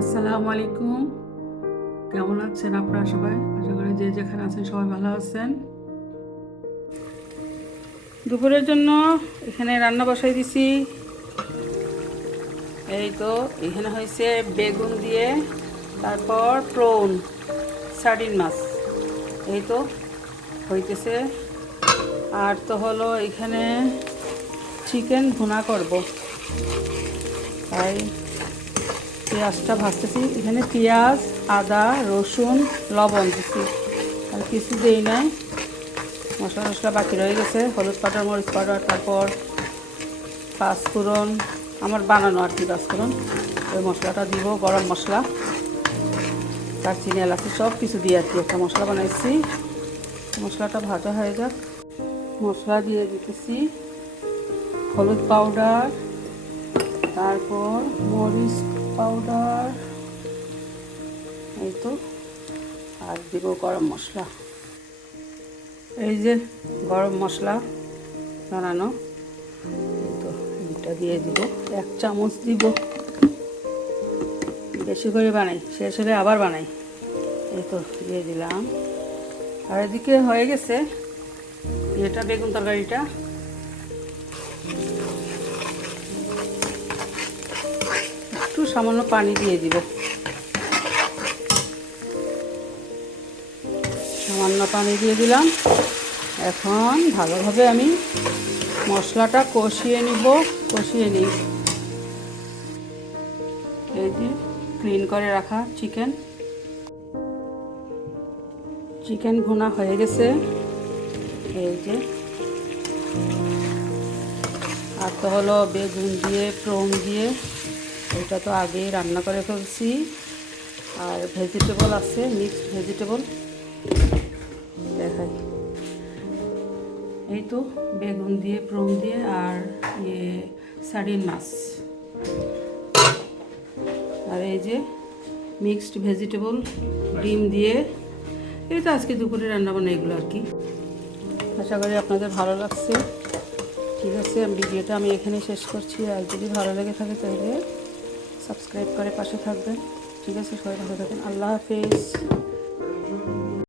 আসসালামু আলাইকুম। কেমন আছেন আপনারা সবাই? আশা করি যে যেখানে আছেন সবাই ভালো আছেন। দুপুরের জন্য এখানে রান্না বসাই দিছি। এই তো, এখানে হয়েছে বেগুন দিয়ে, তারপর প্রন, সার্ডিন মাছ। এই তো, হইতেছে। আর তো হলো এখানে চিকেন ভুনা করব। তাই পেঁয়াজটা ভাজতেছি। এখানে পেঁয়াজ, আদা, রসুন, লবণ দিচ্ছি আর কিছু দেই নাই। মশলা মশলা বাকি রয়ে গেছে। হলুদ পাউডার মরিচ পাউডার, তারপর পাঁচফোড়ন। আমার বানানো আর কি পাঁচফোড়ন। ওই মশলাটা দিব, গরম মশলা। দারচিনি এলাচি সব কিছু দিয়ে আর কি একটা মশলা বানাইছি। মশলাটা ভাজা হয়ে যাক। মশলা দিয়ে দিতেছি হলুদ পাউডার। তারপর মরিচ পাউডার এই তো। আর দিব গরম মশলা। এই যে গরম মশলা বানানো। তো এটা দিয়ে দিব। এক চামচ দিব। বেশি করে বানাই, শেষ হলে আবার বানাই। এই তো, দিয়ে দিলাম। আর এদিকে হয়ে গেছে, এটা বেগুন তরকারিটা। সামান্য পানি দিয়ে দিব। সামান্য পানি দিয়ে দিলাম। এখন ভালোভাবে আমি মশলাটা কষিয়ে নিব, কষিয়ে নিই। এই যে ক্লিন করে রাখা চিকেন চিকেন ভুনা হয়ে গেছে। এই যে। আর তো হলো বেগুন দিয়ে প্রন দিয়ে। এটা তো আগেই রান্না করে ফেলছি। আর ভেজিটেবল আছে মিক্সড ভেজিটেবল দেখাই। এই তো বেগুন দিয়ে প্রন দিয়ে আর ইয়ে সার্ডিন মাছ। আর এই যে মিক্সড ভেজিটেবল ডিম দিয়ে। এই তো আজকে দুপুরে রান্না বান্না এগুলো আর কি। আশা করি আপনাদের ভালো লাগছে। ঠিক আছে, ভিডিওটা আমি এখানে শেষ করছি। আর যদি ভালো লেগে থাকে তাহলে সাবস্ক্রাইব করে পাশে থাকবেন। ঠিক আছে সবাই ভালো থাকেন। আল্লাহ হাফিজ।